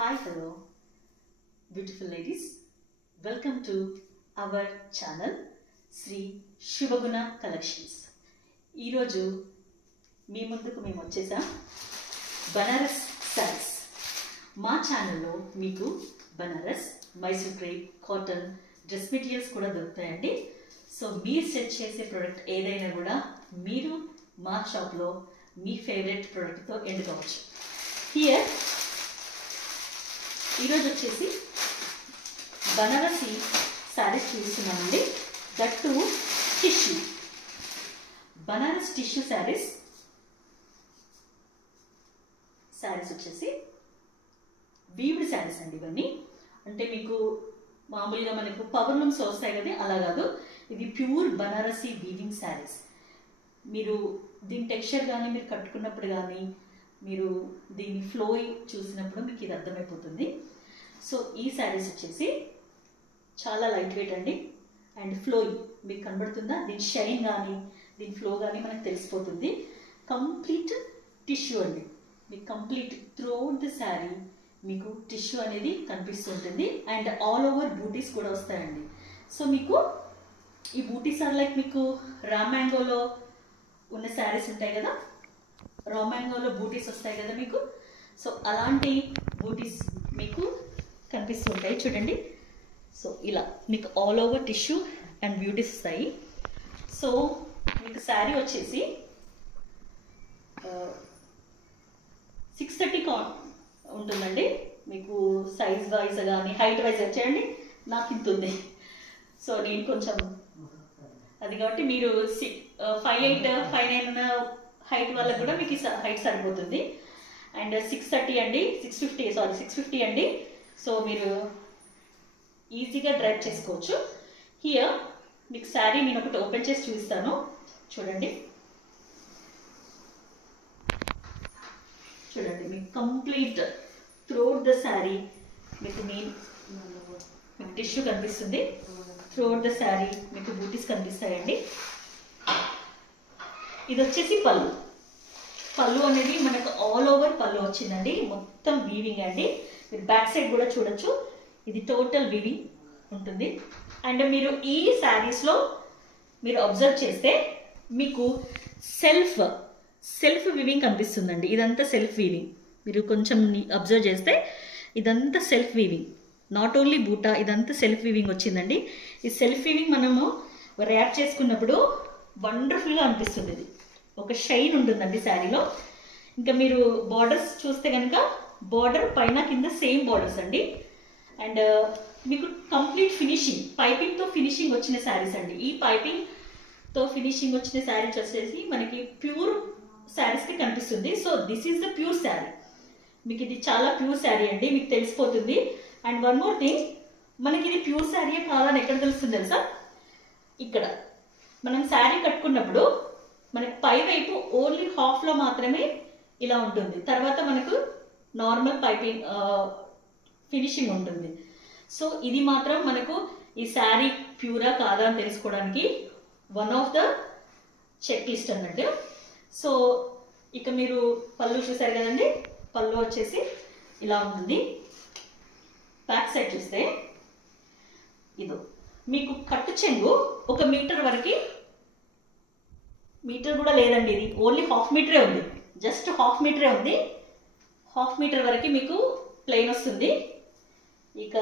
Hi, hello, beautiful ladies. Welcome to our channel, Sri Shivaguna Collections. Ee roju మీ ముందుకు మేము వచ్చేసాం బనారస్ సారీస్. మా ఛానల్లో మీకు Banaras, Mysore crepe, cotton, dress materials కూడా దొరుకుతాయండి. సో మీరు సెట్ చేసే ప్రోడక్ట్ ఏదైనా కూడా మీరు మా షాప్లో మీ ఫేవరెట్ ప్రోడక్ట్తో ఎండుకోవచ్చు. హియర్ ఈరోజు వచ్చేసి బనారసి శారీస్ చూస్తున్నామండి. That to tissue, Banaras tissue saris వచ్చేసి వీవ్డ్ శారీస్ అండి. ఇవన్నీ అంటే మీకు మామూలుగా మనకు పవర్ లూమ్స్ వస్తాయి కదా, అలా కాదు. ఇది ప్యూర్ బనారసి వీవింగ్ శారీస్. మీరు దీని టెక్స్చర్ కానీ మీరు కట్టుకున్నప్పుడు కానీ మీరు దీని ఫ్లో చూసినప్పుడు మీకు ఇది అర్థమైపోతుంది. సో ఈ శారీస్ వచ్చేసి చాలా లైట్ వెయిట్ అండి అండ్ ఫ్లోయింగ్. మీకు కనబడుతుందా? దీని షైన్ కానీ దీని ఫ్లో కానీ మనకు తెలిసిపోతుంది. కంప్లీట్ టిష్యూ అండి. మీకు complete through out the sari మీకు టిష్యూ అనేది కనిపిస్తుంటుంది అండ్ ఆల్ ఓవర్ బూటీస్ కూడా వస్తాయండి. సో మీకు ఈ బూటీస్ ఆర్ లైక్ మీకు రా మ్యాంగోలో ఉన్న శారీస్ ఉంటాయి కదా, రా మ్యాంగోలో బూటీస్ వస్తాయి కదా మీకు. సో అలాంటి బూటీస్ మీకు కనిపిస్తుంటాయి చూడండి. సో ఇలా మీకు all over tissue and beauties వస్తాయి. సో మీకు శారీ వచ్చేసి 630 ఉంటుందండి. మీకు సైజ్ వైజ్ కానీ హైట్ వైజ్ వచ్చేయండి. నాకు ఇంత ఉంది. సో నేను కొంచెం అది కాబట్టి మీరు 5'8", 5'9" హైట్ వాళ్ళకు కూడా మీకు హైట్ సరిపోతుంది. అండ్ 630 అండి, 650 అండి. సో మీరు ఈజీగా డ్రైవ్ చేసుకోవచ్చు. హియర్ మీకు శారీ నేను ఒకటి ఓపెన్ చేసి చూపిస్తాను చూడండి. చూడండి మీకు కంప్లీట్ త్రూఅవుట్ ద శారీ మీకు టిష్యూ కనిపిస్తుంది. త్రూఅవుట్ ద శారీ మీకు బూటీస్ కనిపిస్తాయండి. ఇది వచ్చేసి పళ్ళు అనేది మనకు ఆల్ ఓవర్ పళ్ళు వచ్చిందండి. మొత్తం వీవింగ్ అండి. మీరు బ్యాక్ సైడ్ కూడా చూడొచ్చు. ఇది టోటల్ వీవింగ్ ఉంటుంది. అండ్ మీరు ఈ శారీస్లో మీరు అబ్జర్వ్ చేస్తే మీకు సెల్ఫ్ వీవింగ్ కనిపిస్తుందండి. ఇదంతా సెల్ఫ్ వీవింగ్. మీరు కొంచెం అబ్జర్వ్ చేస్తే ఇదంతా సెల్ఫ్ వీవింగ్, నాట్ ఓన్లీ బూటా, ఇదంతా సెల్ఫ్ వీవింగ్ వచ్చిందండి. ఈ సెల్ఫ్ వీవింగ్ మనము ర్యాప్ చేసుకున్నప్పుడు వండర్ఫుల్గా అనిపిస్తుంది. ఇది ఒక షైన్ ఉంటుందండి శారీలో. ఇంకా మీరు బార్డర్స్ చూస్తే కనుక బార్డర్ పైన కింద సేమ్ బార్డర్స్ అండి. అండ్ మీకు కంప్లీట్ ఫినిషింగ్, పైపింగ్తో ఫినిషింగ్ వచ్చిన శారీస్ అండి. ఈ పైపింగ్తో ఫినిషింగ్ వచ్చిన శారీస్ వచ్చేసి మనకి ప్యూర్ శారీస్కి కనిపిస్తుంది. So this is the pure sari. మీకు ఇది చాలా ప్యూర్ శారీ అండి, మీకు తెలిసిపోతుంది. అండ్ వన్ మోర్ థింగ్, మనకి ఇది ప్యూర్ శారీయే కాదని ఎక్కడ తెలుస్తుంది తెలుసా? ఇక్కడ మనం శారీ కట్టుకున్నప్పుడు మనకి పై వైపు ఓన్లీ హాఫ్లో మాత్రమే ఇలా ఉంటుంది. తర్వాత మనకు నార్మల్ పైపింగ్ ఫినిషింగ్ ఉంటుంది. సో ఇది మాత్రం మనకు ఈ శారీ ప్యూరా కాదా అని తెలుసుకోవడానికి one of the check list అన్నట్టు. సో ఇక మీరు పళ్ళు చూసారు కదండి. పళ్ళు వచ్చేసి ఇలా ఉంటుంది. బ్యాక్ సైడ్ చూస్తే ఇదో మీకు కట్టు చెంగు 1 మీటర్ వరకు, మీటర్ కూడా లేదండి, ఇది ఓన్లీ హాఫ్ మీటరే ఉంది. జస్ట్ హాఫ్ మీటరే ఉంది. హాఫ్ మీటర్ వరకు మీకు ప్లెయిన్ వస్తుంది. ఇక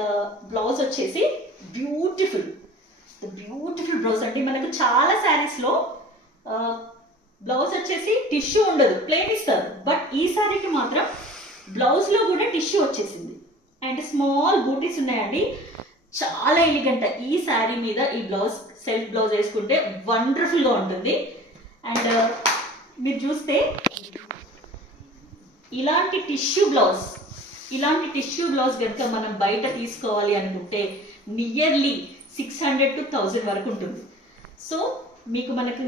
బ్లౌజ్ వచ్చేసి బ్యూటిఫుల్ బ్లౌజ్ అండి. మనకు చాలా శారీస్లో బ్లౌజ్ వచ్చేసి టిష్యూ ఉండదు, ప్లెయిన్ ఇస్తారు. బట్ ఈ శారీకి మాత్రం బ్లౌజ్లో కూడా టిష్యూ వచ్చేసింది అండ్ స్మాల్ బూటీస్ ఉన్నాయండి. చాలా ఎలిగెంట్. ఈ శారీ మీద ఈ బ్లౌజ్ సెల్ఫ్ బ్లౌజ్ వేసుకుంటే వండర్ఫుల్గా ఉంటుంది. అండ్ మీరు చూస్తే ఇలాంటి టిష్యూ బ్లౌజ్ కనుక మనం బయట తీసుకోవాలి అనుకుంటే నియర్లీ 600 to 1000 వరకు ఉంటుంది. సో మీకు మనకు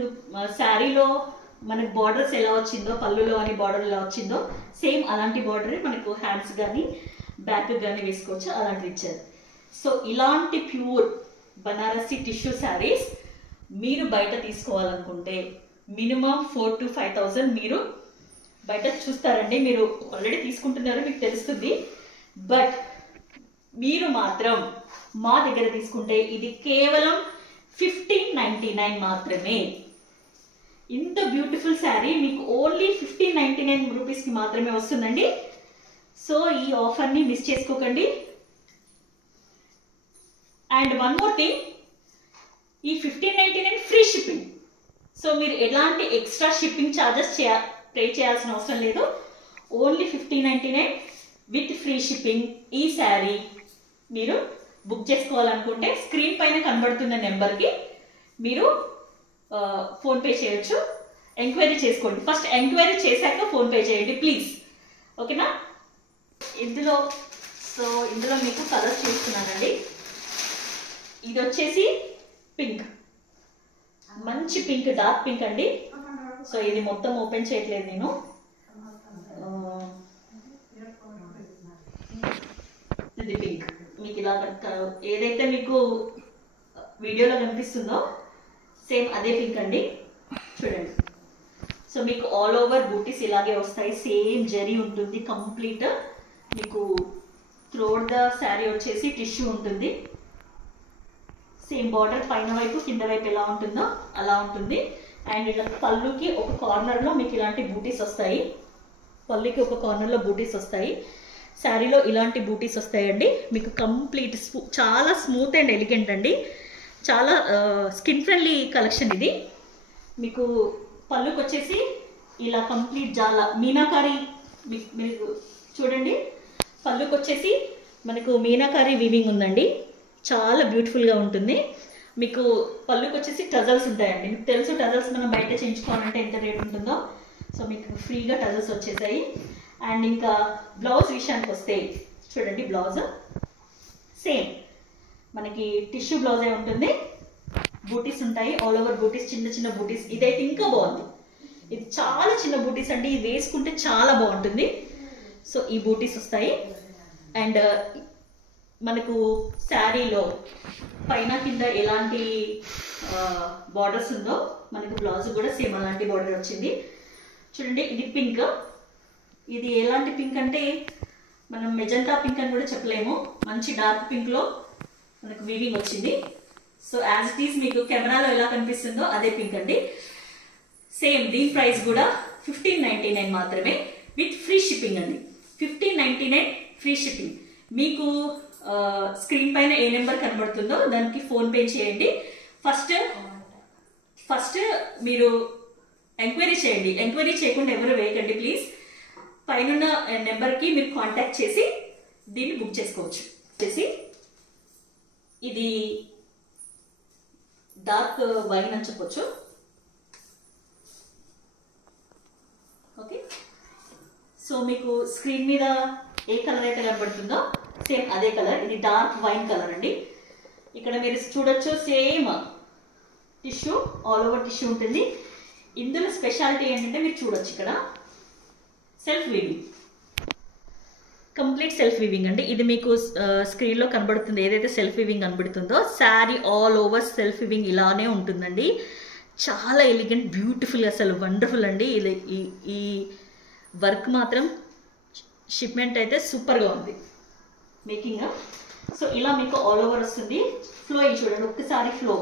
శారీలో మనకు బార్డర్స్ ఎలా వచ్చిందో, పళ్ళులో అని బార్డర్ ఎలా వచ్చిందో సేమ్ అలాంటి బార్డరే మనకు హ్యాండ్స్ కానీ బ్యాక్ కానీ వేసుకోవచ్చు. అలాంటివి ఇచ్చారు. సో ఇలాంటి ప్యూర్ బనారసి టిష్యూ శారీస్ మీరు బయట తీసుకోవాలనుకుంటే మినిమం 4,000 to 5,000 మీరు బయట చూస్తారండి. మీరు ఆల్రెడీ తీసుకుంటున్నారు, మీకు తెలుస్తుంది. బట్ మీరు మాత్రం మా దగ్గర తీసుకుంటే ఇది కేవలం 1599 మాత్రమే. ఇంత బ్యూటిఫుల్ శారీ మీకు ఓన్లీ 1599 రూపీస్కి మాత్రమే వస్తుందండి. సో ఈ ఆఫర్ని మిస్ చేసుకోకండి. అండ్ వన్ మోర్ థింగ్, ఈ 1599 ఫ్రీ షిప్పింగ్. సో మీరు ఎలాంటి ఎక్స్ట్రా షిప్పింగ్ ఛార్జెస్ పే చేయాల్సిన అవసరం లేదు. Only 1599 with free shipping. ఈ శారీ మీరు బుక్ చేసుకోవాలనుకుంటే స్క్రీన్ పైన కనబడుతున్న నెంబర్కి మీరు ఫోన్పే చేయొచ్చు. ఎంక్వైరీ చేసుకోండి. ఫస్ట్ ఎంక్వైరీ చేశాక ఫోన్పే చేయండి ప్లీజ్. ఓకేనా? ఇందులో మీకు కలర్స్ చూస్తున్నానండి. ఇది వచ్చేసి పింక్, మంచి పింక్, డార్క్ పింక్ అండి. సో ఇది మొత్తం ఓపెన్ చేయట్లేదు నేను. ఇది పింక్. మీకు ఇలా ఏదైతే మీకు వీడియోలో కనిపిస్తుందో సేమ్ అదే పింక్ అండి. చూడండి. సో మీకు ఆల్ ఓవర్ బూటీస్ ఇలాగే వస్తాయి. సేమ్ జరీ ఉంటుంది కంప్లీట్. మీకు త్రోట్ ద శారీ వచ్చేసి టిష్యూ ఉంటుంది. సేమ్ బార్డర్ పైన వైపు కింద వైపు ఎలా ఉంటుందో అలా ఉంటుంది. అండ్ ఇలా పళ్ళుకి ఒక కార్నర్లో మీకు ఇలాంటి బూటీస్ వస్తాయి. పళ్ళుకి ఒక కార్నర్లో బూటీస్ వస్తాయి. శారీలో ఇలాంటి బూటీస్ వస్తాయండి. మీకు కంప్లీట్ చాలా స్మూత్ అండ్ ఎలిగెంట్ అండి. చాలా స్కిన్ ఫ్రెండ్లీ కలెక్షన్ ఇది. మీకు పళ్ళుకి వచ్చేసి ఇలా కంప్లీట్ జాల మీనాకారి. మీకు చూడండి, పళ్ళుకి వచ్చేసి మనకు మీనాకారి వీవింగ్ ఉందండి. చాలా బ్యూటిఫుల్గా ఉంటుంది. మీకు పళ్ళుకి వచ్చేసి టజల్స్ ఉంటాయండి. మీకు తెలుసు టజల్స్ మనం బయట చేయించుకోవాలంటే ఎంత రేట్ ఉంటుందో. సో మీకు ఫ్రీగా టజల్స్ వచ్చేసాయి. అండ్ ఇంకా బ్లౌజ్ విషయానికి వస్తే చూడండి, బ్లౌజ్ సేమ్ మనకి టిష్యూ బ్లౌజే ఉంటుంది. బూటీస్ ఉంటాయి, ఆల్ ఓవర్ బూటీస్, చిన్న చిన్న బూటీస్. ఇదైతే ఇంకా బాగుంది. ఇది చాలా చిన్న బూటీస్ అండి. ఇది వేసుకుంటే చాలా బాగుంటుంది. సో ఈ బూటీస్ వస్తాయి. అండ్ మనకు శారీలో పైన కింద ఎలాంటి బార్డర్స్ ఉందో మనకు బ్లౌజ్ కూడా సేమ్ అలాంటి బార్డర్ వచ్చింది. చూడండి, ఇది పింక్. ఇది ఎలాంటి పింక్ అంటే మనం మెజంతా పింక్ అని కూడా చెప్పలేము. మంచి డార్క్ పింక్లో మనకు వీవింగ్ వచ్చింది. సో యాజ్ ఇట్ ఈస్ మీకు కెమెరాలో ఎలా కనిపిస్తుందో అదే పింక్ అండి. సేమ్ దీని ప్రైస్ కూడా 1599 మాత్రమే విత్ ఫ్రీ షిప్పింగ్ అండి. 1599 ఫ్రీ షిప్పింగ్. మీకు స్క్రీన్ పైన ఏ నెంబర్ కనబడుతుందో దానికి ఫోన్పే చేయండి. ఫస్ట్ మీరు ఎంక్వైరీ చేయండి. ఎంక్వైరీ చేయకుండా ఎవరు వేయకండి ప్లీజ్. పైన నెంబర్కి మీరు కాంటాక్ట్ చేసి దీన్ని బుక్ చేసుకోవచ్చు. ఇది డార్క్ వైన్ అని చెప్పొచ్చు. ఓకే, సో మీకు స్క్రీన్ మీద ఏ కలర్ అయితే కనబడుతుందో సేమ్ అదే కలర్. ఇది డార్క్ వైన్ కలర్ అండి. ఇక్కడ మీరు చూడొచ్చు, same tissue, all over tissue ఉంటుంది. ఇందులో స్పెషాలిటీ ఏంటంటే మీరు చూడొచ్చు, ఇక్కడ self weaving, complete self weaving అండి. ఇది మీకు స్క్రీన్లో కనబడుతుంది. ఏదైతే సెల్ఫ్ వీవింగ్ కనబడుతుందో sari all over self weaving ఇలానే ఉంటుందండి. చాలా ఎలిగెంట్, బ్యూటిఫుల్, అసలు వండర్ఫుల్ అండి. ఈ వర్క్ మాత్రం షిప్మెంట్ అయితే సూపర్గా ఉంది మేకింగ్. సో ఇలా మీకు ఆల్ ఓవర్ వస్తుంది. ఫ్లో చూడండి, ఒక్కసారి ఫ్లో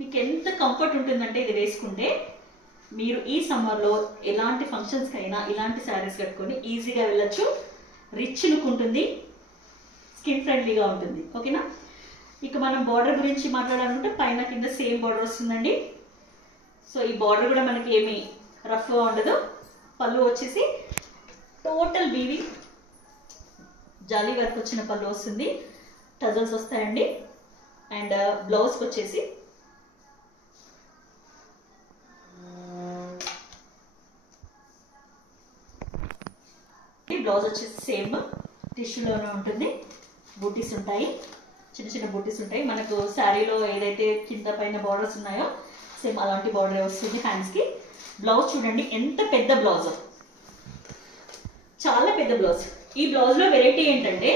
మీకు ఎంత కంఫర్ట్ ఉంటుందంటే ఇది వేసుకుంటే మీరు ఈ సమ్మర్లో ఎలాంటి ఫంక్షన్స్కి అయినా ఇలాంటి శారీస్ కట్టుకొని ఈజీగా వెళ్ళచ్చు. రిచ్ లుక్ ఉంటుంది, స్కిన్ ఫ్రెండ్లీగా ఉంటుంది. ఓకేనా? ఇక మనం బార్డర్ గురించి మాట్లాడాలంటే పైన కింద సేమ్ బార్డర్ వస్తుందండి. సో ఈ బార్డర్ కూడా మనకి ఏమి రఫ్గా ఉండదు. పళ్ళు వచ్చేసి టోటల్ వీవింగ్ జాలీ వర్క్ వచ్చిన పళ్ళు వస్తుంది. టజల్స్ వస్తాయండి. అండ్ బ్లౌజ్కి వచ్చేసి బ్లౌజ్ వచ్చేసి సేమ్ టిష్యూలోనే ఉంటుంది. బూటీస్ ఉంటాయి, చిన్న చిన్న బూటీస్ ఉంటాయి. మనకు శారీలో ఏదైతే కింద పైన బార్డర్స్ ఉన్నాయో సేమ్ అలాంటి బార్డర్ వస్తుంది హ్యాండ్స్కి. బ్లౌజ్ చూడండి ఎంత పెద్ద బ్లౌజ్, చాలా పెద్ద బ్లౌజ్. ఈ బ్లౌజ్లో వెరైటీ ఏంటంటే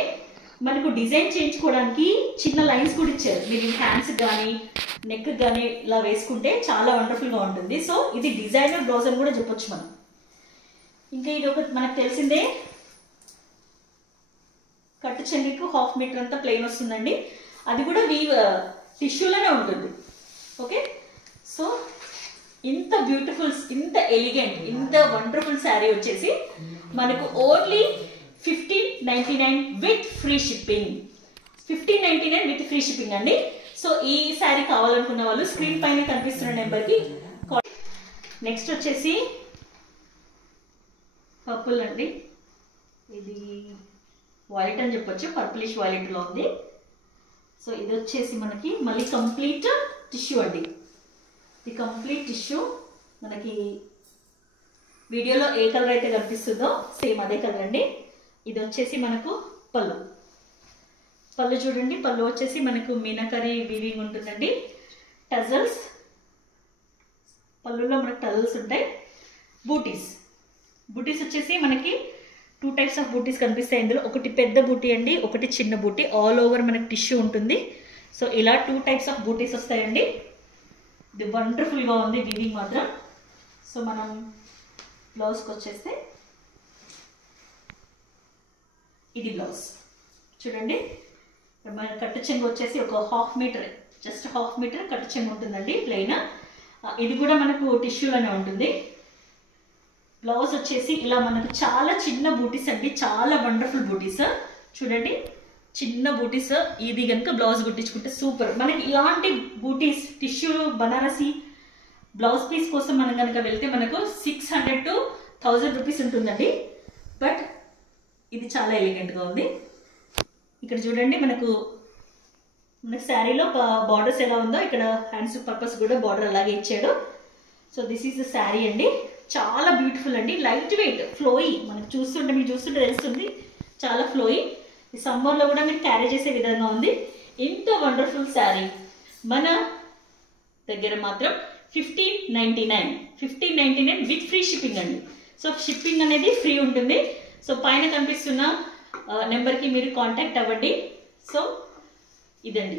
మనకు డిజైన్ చేయించుకోవడానికి చిన్న లైన్స్ కూడా ఇచ్చారు. మీరు హ్యాండ్స్ కానీ నెక్ కానీ ఇలా వేసుకుంటే చాలా వండర్ఫుల్గా ఉంటుంది. సో ఇది డిజైనర్ బ్లౌజ్ అని కూడా చెప్పొచ్చు మనం. ఇంకా ఇది ఒక మనకు తెలిసిందే కట్టు చెంగుకు 1/2 మీటర్ అంతా ప్లెయిన్ వస్తుందండి. అది కూడా వీవ్ టిష్యూలోనే ఉంటుంది. ఓకే, సో ఇంత బ్యూటిఫుల్, ఇంత ఎలిగెంట్, ఇంత వండర్ఫుల్ శారీ వచ్చేసి మనకు only 1599 with free shipping. 1599 with free shipping అండి. సో ఈ శారీ కావాలనుకున్న వాళ్ళు స్క్రీన్ పైన కనిపిస్తున్న నెంబర్కి. నెక్స్ట్ వచ్చేసి పర్పుల్ అండి. ఇది వైలెట్ అని చెప్పొచ్చు, పర్పులిష్ వైలెట్లో ఉంది. సో ఇది వచ్చేసి మనకి మళ్ళీ కంప్లీట్ టిష్యూ అండి. ఇది కంప్లీట్ టిష్యూ. మనకి వీడియోలో ఏ కలర్ అయితే కనిపిస్తుందో సేమ్ అదే కలర్ అండి. ఇది వచ్చేసి మనకు పళ్ళు. పళ్ళు చూడండి, పళ్ళు వచ్చేసి మనకు మీనాకరీ వీవింగ్ ఉంటుందండి. టజల్స్, పళ్ళులో మనకు టజల్స్ ఉంటాయి. బూటీస్, బూటీస్ వచ్చేసి మనకి 2 టైప్స్ ఆఫ్ బూటీస్ కనిపిస్తాయి ఇందులో. ఒకటి పెద్ద బూటీ అండి, ఒకటి చిన్న బూటీ. ఆల్ ఓవర్ మనకి టిష్యూ ఉంటుంది. సో ఇలా 2 టైప్స్ ఆఫ్ బూటీస్ వస్తాయండి. ఇది వండర్ఫుల్గా ఉంది వీవింగ్ మాత్రం. సో మనం బ్లౌజ్కి వచ్చేస్తే ఇది బ్లౌజ్ చూడండి. మన కట్టు చెంగు వచ్చేసి ఒక 1/2 మీటర్, జస్ట్ 1/2 మీటర్ కట్టు చెంగు ఉంటుందండి ప్లెయిన్. ఇది కూడా మనకు టిష్యూలోనే ఉంటుంది. బ్లౌజ్ వచ్చేసి ఇలా మనకు చాలా చిన్న బూటీస్ అండి, చాలా వండర్ఫుల్ బూటీస్ చూడండి, చిన్న బూటీస్. ఇది కనుక బ్లౌజ్ కుట్టించుకుంటే సూపర్. మనకి ఇలాంటి బూటీస్ టిష్యూ బనారసి బ్లౌజ్ పీస్ కోసం మనం కనుక వెళ్తే మనకు 600 to 1000 రూపీస్ ఉంటుందండి. బట్ ఇది చాలా ఎలిగెంట్గా ఉంది. ఇక్కడ చూడండి, మనకు శారీలో బార్డర్స్ ఎలా ఉందో ఇక్కడ హ్యాండ్స్ పర్పస్ కూడా బార్డర్ అలాగే ఇచ్చాడు. So this is the sari అండి. చాలా బ్యూటిఫుల్ అండి, లైట్ వెయిట్, ఫ్లోయి. మనకు చూస్తుంటే, మీకు చూస్తుంటే తెలుస్తుంది, చాలా ఫ్లోయి. ఈ సమ్మర్లో కూడా మీరు క్యారీ చేసే విధంగా ఉంది. ఇంత వండర్ఫుల్ శారీ మన దగ్గర మాత్రం 1599 విత్ ఫ్రీ షిప్పింగ్ అండి. సో షిప్పింగ్ అనేది ఫ్రీ ఉంటుంది. సో పైన కనిపిస్తున్న నెంబర్కి మీరు కాంటాక్ట్ అవ్వండి. సో ఇదండి.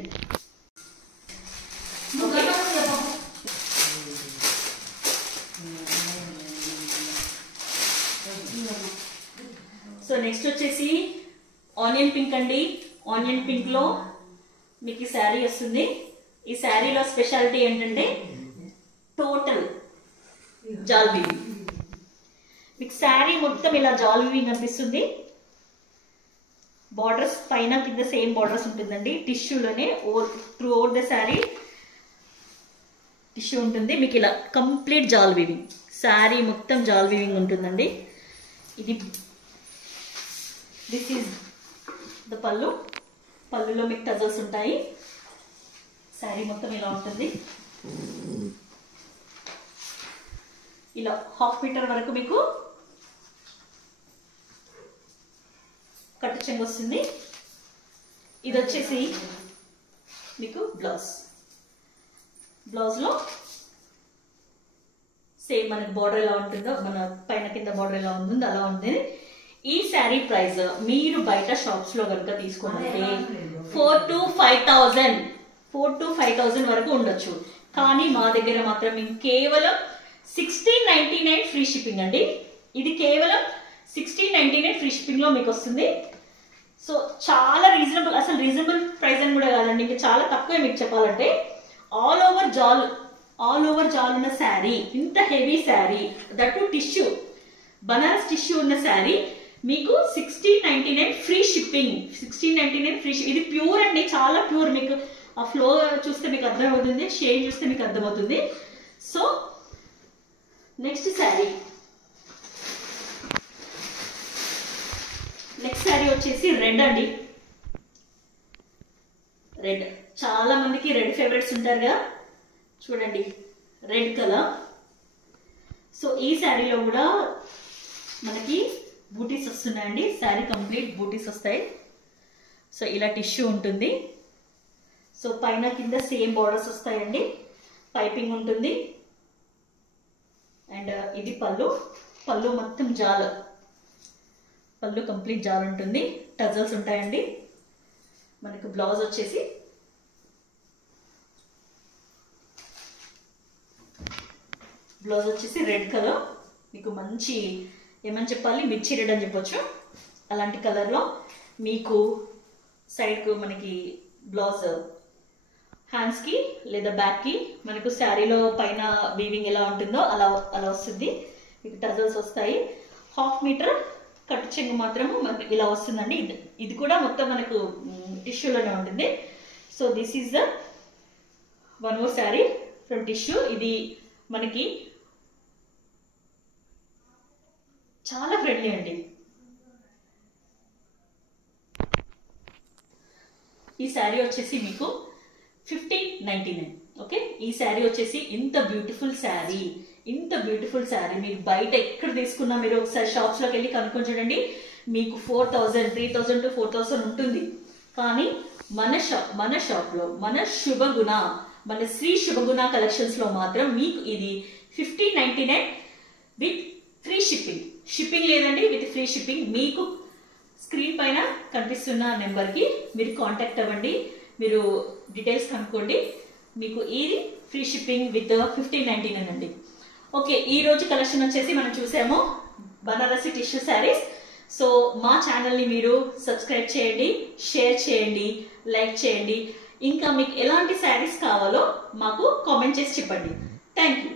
సో నెక్స్ట్ వచ్చేసి ఆనియన్ పింక్ అండి. ఆనియన్ పింక్లో మీకు ఈ శారీ వస్తుంది. ఈ శారీలో స్పెషాలిటీ ఏంటంటే టోటల్ జాల్ వీవింగ్. మీకు శారీ మొత్తం ఇలా జాల్ వీవింగ్ కనిపిస్తుంది. బార్డర్స్ పైన కింద సేమ్ బార్డర్స్ ఉంటుందండి. టిష్యూలోనే throughout the sari tissue ఉంటుంది. మీకు ఇలా కంప్లీట్ జాల్ వీవింగ్, శారీ మొత్తం జాల్ వీవింగ్ ఉంటుందండి. ఇది దిస్ ఈజ్ ద పళ్ళు. పళ్ళులో మీకు టజల్స్ ఉంటాయి. శారీ మొత్తం ఇలా ఉంటుంది. ఇలా 1/2 మీటర్ వరకు మీకు కట్టు చెంగు వస్తుంది. ఇది వచ్చేసి మీకు బ్లౌజ్. బ్లౌజ్లో సేమ్ మనకి బార్డర్ ఎలా ఉంటుందో, మన పైన కింద బార్డర్ ఎలా ఉంటుందో అలా ఉంటుంది. ఈ శారీ ప్రైస్ మీరు బయట షాప్స్ లో కనుక తీసుకుంటే 4,000 to 5,000 వరకు ఉండొచ్చు. కానీ మా దగ్గర మాత్రం కేవలం 1699 ఫ్రీ షిప్పింగ్ అండి. ఇది కేవలం 1699 ఫ్రీ షిప్పింగ్ లో మీకు వస్తుంది. సో చాలా రీజనబుల్, అసలు రీజనబుల్ ప్రైస్ అని కూడా కాదండి, ఇంకా చాలా తక్కువే మీకు చెప్పాలంటే. ఆల్ ఓవర్ జాల్ ఉన్న శారీ, ఇంత heavy sari, that to tissue, Banaras tissue ఉన్న శారీ మీకు 1699 ఫ్రీ షిప్పింగ్. 1699 free shipping. ఇది ప్యూర్ అండి, చాలా ప్యూర్. మీకు ఆ ఫ్లో చూస్తే మీకు అర్థమవుతుంది, షేడ్ చూస్తే మీకు అర్థమవుతుంది. సో నెక్స్ట్ శారీ వచ్చేసి రెడ్ అండి. రెడ్, చాలా మందికి రెడ్ ఫేవరెట్స్ ఉంటారు కదా, చూడండి రెడ్ కలర్. సో ఈ శారీలో కూడా మనకి బూటీస్ వస్తున్నాయండి. శారీ కంప్లీట్ బూటీస్ వస్తాయి. సో ఇలా టిష్యూ ఉంటుంది. సో పైన కింద సేమ్ బార్డర్స్ వస్తాయండి, పైపింగ్ ఉంటుంది. అండ్ ఇది పళ్ళు. పళ్ళు మొత్తం జాల్, పళ్ళు కంప్లీట్ జాల్ ఉంటుంది. టజల్స్ ఉంటాయండి. మనకు బ్లౌజ్ వచ్చేసి రెడ్ కలర్. మీకు మంచి ఏమని చెప్పాలి, మిర్చి రెడ్ అని చెప్పొచ్చు, అలాంటి కలర్లో. మీకు సైడ్కు మనకి బ్లౌజ్ హ్యాండ్స్కి లేదా బ్యాక్కి మనకు శారీలో పైన వీవింగ్ ఎలా ఉంటుందో అలా అలా వస్తుంది. మీకు టజల్స్ వస్తాయి. 1/2 మీటర్ కట్టు చెంగు మాత్రము మనకి ఇలా వస్తుందండి. ఇది కూడా మొత్తం మనకు టిష్యూలోనే ఉంటుంది. So this is the one more sari from tissue. ఇది మనకి చాలా ఫ్రెండ్లీ అండి. ఈ శారీ వచ్చేసి మీకు 1599. ఓకే, ఈ శారీ వచ్చేసి ఇంత బ్యూటిఫుల్ శారీ మీరు బయట ఎక్కడ తీసుకున్నా మీరు ఒకసారి షాప్స్లోకి వెళ్ళి కనుక్కొని చూడండి. మీకు 4000, 3000 to 4000 ఉంటుంది. కానీ మన షాప్లో మన శ్రీ శుభగుణ కలెక్షన్స్లో మాత్రం మీకు ఇది 1599 విత్ ఫ్రీ షిప్పింగ్ లేదండి, విత్ ఫ్రీ షిప్పింగ్. మీకు స్క్రీన్ పైన కనిపిస్తున్న నెంబర్కి మీరు కాంటాక్ట్ అవ్వండి, మీరు డీటెయిల్స్ కనుక్కోండి. మీకు ఇది ఫ్రీ షిప్పింగ్ విత్ 1599 అండి. ఓకే, ఈ రోజు కలెక్షన్ వచ్చేసి మనం చూసాము బనారసి టిష్యూ శారీస్. సో మా ఛానల్ని మీరు సబ్స్క్రైబ్ చేయండి, షేర్ చేయండి, లైక్ చేయండి. ఇంకా మీకు ఎలాంటి శారీస్ కావాలో మాకు కామెంట్ చేసి చెప్పండి. Thank you.